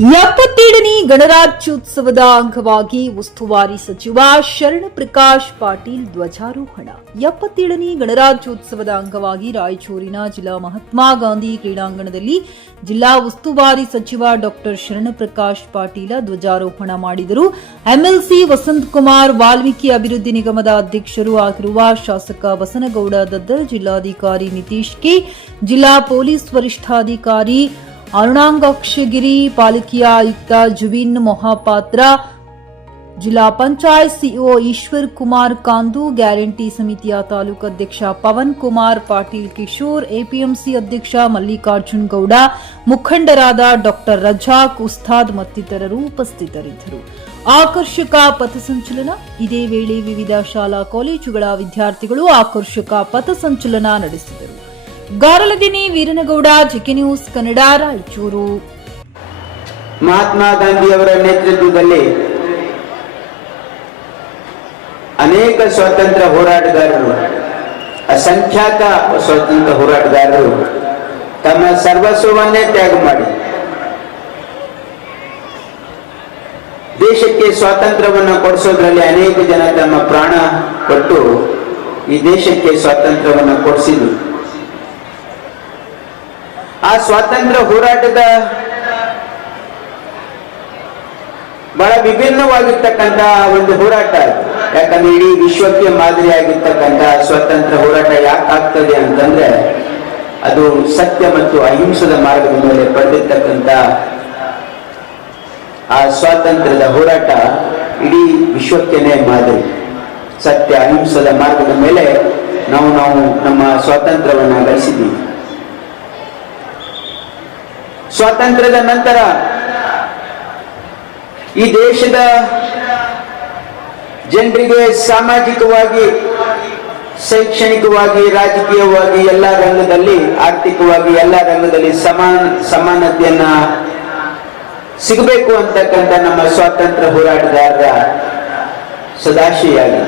77ನೇ ಗಣರಾಜ್ಯೋತ್ಸವದ ಅಂಗವಾಗಿ ಉಸ್ತುವಾರಿ ಸಚಿವ ಶರಣ ಪ್ರಕಾಶ್ ಪಾಟೀಲ್ ಧ್ವಜಾರೋಹಣ. 77ನೇ ಗಣರಾಜ್ಯೋತ್ಸವದ ಅಂಗವಾಗಿ ರಾಯಚೂರಿನ ಜಿಲ್ಲಾ ಮಹಾತ್ಮ ಗಾಂಧಿ ಕ್ರೀಡಾಂಗಣದಲ್ಲಿ ಜಿಲ್ಲಾ ಉಸ್ತುವಾರಿ ಸಚಿವ ಡಾ ಶರಣ ಪ್ರಕಾಶ್ ಪಾಟೀಲ ಧ್ವಜಾರೋಹಣ ಮಾಡಿದರು. ಎಂಎಲ್ಸಿ ವಸಂತಕುಮಾರ್, ವಾಲ್ಮೀಕಿ ಅಭಿವೃದ್ಧಿ ನಿಗಮದ ಅಧ್ಯಕ್ಷರು ಆಗಿರುವ ಶಾಸಕ ಬಸನಗೌಡ ದದ್ದಲ್, ಜಿಲ್ಲಾಧಿಕಾರಿ ನಿತೀಶ್ ಕೆ, ಜಿಲ್ಲಾ ಪೊಲೀಸ್ ವರಿಷ್ಠಾಧಿಕಾರಿ ಅರುಣಾಂಗಾಕ್ಷಗಿರಿ, ಪಾಲಿಕೆಯ ಆಯುಕ್ತ ಜುಬಿನ್ ಮೊಹಾಪಾತ್ರ, ಜಿಲ್ಲಾ ಪಂಚಾಯತ್ ಸಿಇಒ ಈಶ್ವರ್ ಕುಮಾರ್ ಕಾಂದು, ಗ್ಯಾರಂಟಿ ಸಮಿತಿಯ ತಾಲೂಕು ಅಧ್ಯಕ್ಷ ಪವನ್ ಕುಮಾರ್ ಪಾಟೀಲ್ ಕಿಶೋರ್, ಎಪಿಎಂಸಿ ಅಧ್ಯಕ್ಷ ಮಲ್ಲಿಕಾರ್ಜುನ್ ಗೌಡ, ಮುಖಂಡರಾದ ಡಾ ರಜಾಕ್ ಉಸ್ತಾದ್ ಮತ್ತಿತರರು ಉಪಸ್ಥಿತರಿದ್ದರು. ಆಕರ್ಷಕ ಪಥಸಂಚಲನ. ಇದೇ ವೇಳೆ ವಿವಿಧ ಶಾಲಾ ಕಾಲೇಜುಗಳ ವಿದ್ಯಾರ್ಥಿಗಳು ಆಕರ್ಷಕ ಪಥಸಂಚಲನ ನಡೆಸಿದರು. ಗಾರಲದಿನಿ ವೀರನಗೌಡ, ಜಿಕೆ ನ್ಯೂಸ್ ಕನ್ನಡ, ರಾಯಚೂರು. ಮಹಾತ್ಮ ಗಾಂಧಿಯವರ ನೇತೃತ್ವದಲ್ಲಿ ಅನೇಕ ಸ್ವಾತಂತ್ರ್ಯ ಹೋರಾಟಗಾರರು, ಅಸಂಖ್ಯಾತ ಸ್ವಾತಂತ್ರ್ಯ ಹೋರಾಟಗಾರರು ತಮ್ಮ ಸರ್ವಸ್ವವನ್ನೇ ತ್ಯಾಗ ಮಾಡಿ ದೇಶಕ್ಕೆ ಸ್ವಾತಂತ್ರ್ಯವನ್ನು ಕೊಡಿಸೋದ್ರಲ್ಲಿ ಅನೇಕ ಜನ ತಮ್ಮ ಪ್ರಾಣ ಕೊಟ್ಟು ಈ ದೇಶಕ್ಕೆ ಸ್ವಾತಂತ್ರ್ಯವನ್ನು ಕೊಡಿಸಿದರು. ಆ ಸ್ವಾತಂತ್ರ್ಯ ಹೋರಾಟದ ಬಹಳ ವಿಭಿನ್ನವಾಗಿರ್ತಕ್ಕಂಥ ಒಂದು ಹೋರಾಟ. ಯಾಕಂದ್ರೆ ಇಡೀ ವಿಶ್ವಕ್ಕೆ ಮಾದರಿಯಾಗಿರ್ತಕ್ಕಂಥ ಸ್ವಾತಂತ್ರ್ಯ ಹೋರಾಟ ಯಾಕಾಗ್ತದೆ ಅಂತಂದ್ರೆ ಅದು ಸತ್ಯ ಮತ್ತು ಅಹಿಂಸದ ಮಾರ್ಗದ ಮೇಲೆ ಪಡೆದಿರ್ತಕ್ಕಂಥ ಆ ಸ್ವಾತಂತ್ರ್ಯದ ಹೋರಾಟ ಇಡೀ ವಿಶ್ವಕ್ಕೆನೆ ಮಾದರಿ. ಸತ್ಯ ಅಹಿಂಸದ ಮಾರ್ಗದ ಮೇಲೆ ನಾವು ನಮ್ಮ ಸ್ವಾತಂತ್ರ್ಯವನ್ನು ಗಳಿಸಿದ್ದೀವಿ. ಸ್ವಾತಂತ್ರ್ಯದ ನಂತರ ಈ ದೇಶದ ಜನರಿಗೆ ಸಾಮಾಜಿಕವಾಗಿ, ಶೈಕ್ಷಣಿಕವಾಗಿ, ರಾಜಕೀಯವಾಗಿ ಎಲ್ಲ ರಂಗದಲ್ಲಿ, ಆರ್ಥಿಕವಾಗಿ ಎಲ್ಲ ರಂಗದಲ್ಲಿ ಸಮಾನತೆಯನ್ನ ಸಿಗಬೇಕು ಅಂತಕ್ಕಂಥ ನಮ್ಮ ಸ್ವಾತಂತ್ರ್ಯ ಹೋರಾಟಗಾರರ ಸದಾಶೆಯಾಗಿದೆ.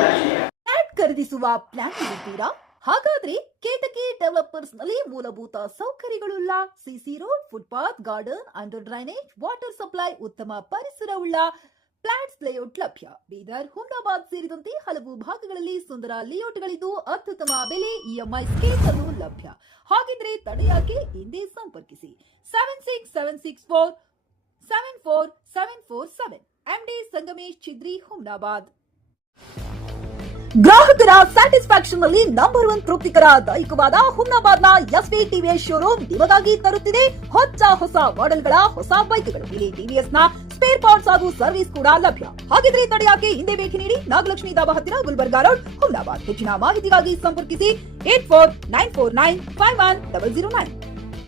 ಖರೀದಿಸುವ ಪ್ಲಾನ್ ಇದ್ದೀರಾ? ಹಾಗಾದ್ರೆ ಕೇತಕಿ ಡೆವಲಪರ್ಸ್ ನಲ್ಲಿ ಮೂಲಭೂತ ಸೌಕರ್ಯಗಳುಳ್ಳ CC road, footpath, garden, under drainage, water supply, ಉತ್ತಮ ಪರಿಸರವುಳ್ಳ ಫ್ಲಾಟ್ಸ್ ಲೇಔಟ್ ಲಭ್ಯ. ಬೀದರ್, ಹುಮ್ನಾಬಾದ್ ಸೇರಿದಂತೆ ಹಲವು ಭಾಗಗಳಲ್ಲಿ ಸುಂದರ ಲೇಔಟ್ಗಳಿದ್ದು ಅತ್ಯುತ್ತಮ ಬೆಲೆ, ಇಎಂಐ ಸ್ಕೀಮ್ಸ್ ಅನ್ನು ಲಭ್ಯ. ಹಾಗಿದ್ರೆ ತಡೆಯಾಕೆ? ಹಿಂದೆ ಸಂಪರ್ಕಿಸಿ 7676474747. ಎಂಡಿ ಸಂಗಮೇಶ್ ಚಿದ್ರಿ, ಹುಮ್ನಾಬಾದ್. ಗ್ರಾಹಕರ ಸ್ಯಾಟಿಸ್ಫ್ಯಾಕ್ಷನ್ ನಲ್ಲಿ ನಂಬರ್ 1 ತೃಪ್ತಿಕರ ದೈಹಿಕವಾದ ಹುಮ್ನಾಬಾದ್ನ ಎಸ್ವಿ ಟಿವಿಎಸ್ ಶೋರೂಮ್ ನಿಮಗಾಗಿ ತರುತ್ತಿದೆ ಹೊಸ ಮಾಡೆಲ್ಗಳ ಹೊಸ ಬೈಕ್ಗಳು. ಇಲ್ಲಿ ಟಿವಿಎಸ್ ನ ಸ್ಪೇರ್ ಪಾರ್ಟ್ಸ್ ಹಾಗೂ ಸರ್ವಿಸ್ ಕೂಡ ಲಭ್ಯ. ಹಾಗಿದ್ರೆ ತಡೆಯಾಕೆ? ಹಿಂದೆ ಭೇಟಿ ನೀಡಿ. ನಾಗಲಕ್ಷ್ಮಿ ದಾಬಾ ಹತ್ತಿರ, ಗುಲ್ಬರ್ಗಾ ರೋಡ್, ಹುಮ್ನಾಬಾದ್. ಹೆಚ್ಚಿನ ಮಾಹಿತಿಗಾಗಿ ಸಂಪರ್ಕಿಸಿ 8494951009.